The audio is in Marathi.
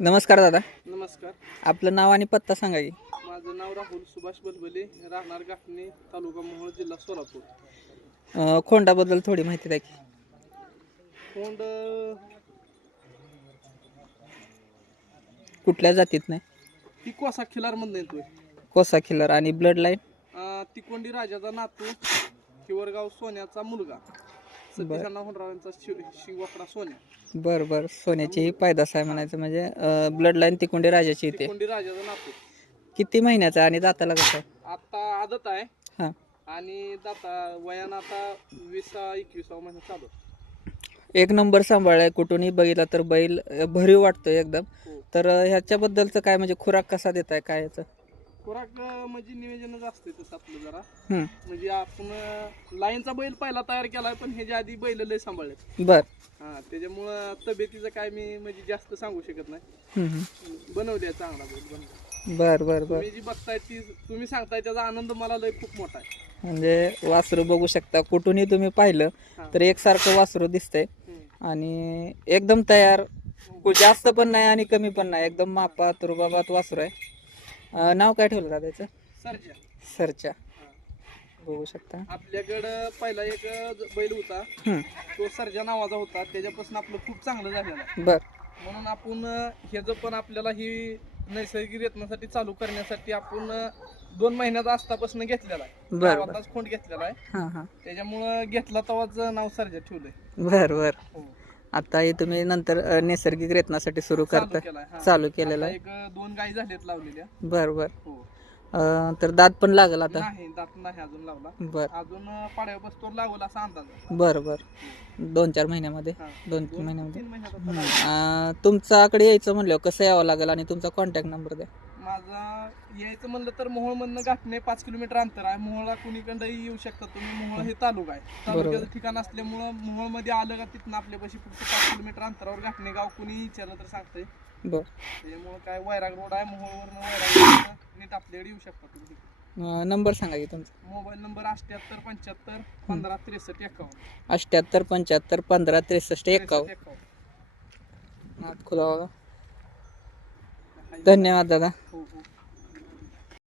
नमस्कार दादा. नमस्कार. आपलं नाव आणि पत्ता सांगा की. माझं नाव राहुल सुभाष बलबले राहणार गाठणे तालुका मोहोळ जिल्हा सोलापूर. अं, खोंडाबद्दल थोडी माहिती द्या की. कोंड कुठल्या जातीत नाही? ती कोसा खिलारमधनं येतोय. कोसा खिलर आणि ब्लड लाईन अं, तिकोंडी राजाचा नातू हिवरगाव सोन्याचा मुलगा. सतीशांना हुंडरावांचा शिव शिववाकडा सोन्या. बरं बरं. सोन्याची ही पैदास आहे म्हणायचं म्हणजे ब्लड लाईन तिकुंडे राजाची इथे. राजाचा नातू. किती महिन्याचा आणि दाताला कसं? आहे आता आदत आहे. हां. आणि दाता वयानं आता विसा एकविसावा महिना चालू आहे. एक नंबर सांभाळलाय. कुठूनही बघितला तर बैल अं, भरीव वाटतोय एकदम. हो. तर अं, ह्याच्याबद्दलचं काय म्हणजे खुराक कसा देत आहे काय याचं? खुराक अं, म्हणजे नियोजनच असते तसं आपलं जरा. हम्म, म्हणजे आपण लाईनचा बैल पहिला तयार केलाय पण ह्याच्या आधी बैल लय सांभाळले बर. हा त्याच्यामुळं तब्येतीचं काय मी म्हणजे जास्त सांगू शकत नाही. हम्म, हम्म. बनवल्या चांगला बैल बनवला बर बर बर. तुम्ही जी बघताय ती तुम्ही सांगताय त्याचा आनंद मला लय खूप मोठा आहे. म्हणजे वासरू बघू शकता. कुठूनही तुम्ही पाहिलं हा. तर एकसारखं वासरू दिसतंय. हम्म. आणि एकदम तयार. कु- जास्त पण नाही आणि कमी पण नाही. एकदम मापात रुबाबात वासरू आहे. अं, नाव काय ठेवलं दादा त्याचं सर्जा. सरच्या हा. बघू शकता. आपल्याकडं पहिला एक ज- बैल होता. हम्म, तो सर्जा नावाचा होता. त्याच्यापासून आपलं खूप चांगलं झालेलं आहे. बर. म्हणून आपण ह्याचं पण आपल्याला ही नैसर्गिक रत्नासाठी चालू करण्यासाठी आपण दोन महिन्याचा आस्तापासून घेतलेला आहे. बर बर. गावातलाच खोंड घेतलेला आहे. हां हां. त्याच्यामुळं घेतला तवाच नाव सर्जा ठेवलंय. बर बर. हो. आता हे तुम्ही नंतर अं, नैसर्गिक रेतनासाठी सुरू करता. हा. चालू केलेलं आहे. दोन गायी झाल्यात लावलेल्या. बर बर. हो. अं, तर दात पण लागल आता? नाही दात नाही अजून लावला. बर. अजून पाड्या बसतो लागला असा अंदाज आहे. बर बर. दोन चार महिन्यामध्ये? हा. दोन तीन महिन्यामध्ये? तीन महिन्यात आता लागला. अं, तुमच्याकडे यायचं म्हणल्यावर कसं यावं लागेल आणि तुमचा कॉन्टॅक्ट नंबर द्या. माझा यायचं म्हणलं तर मोहोळमधनं गाठणे पाच किलोमीटर अंतर आहे. मोहोळला कुणीकडंही येऊ शकता. तुम्ही मोहोळ हे तालुका आहे. तालुक्याचं ठिकाण असल्यामुळं मोहोळमध्ये आलं का तिथनं आपल्यापाशी फक्त पाच किलोमीटर अंतरावर गाठणे गाव कुणी विचारलं तर सांगतंय. त्याच्यामुळं काय वैराग रोड आहे मोहोळवरनं वैराग नीट आपल्याकडे येऊ शकता तुम्ही नंबर सांगा की तुमचा. मोबाईल नंबर अठ्ठ्याहत्तर पंच्याहत्तर पंधरा त्रेसष्ट एकावन्न. अठ्ठ्याहत्तर पंच्याहत्तर पंधरा त्रेसष्ट एकावन्न. हात खुला. धन्यवाद दादा.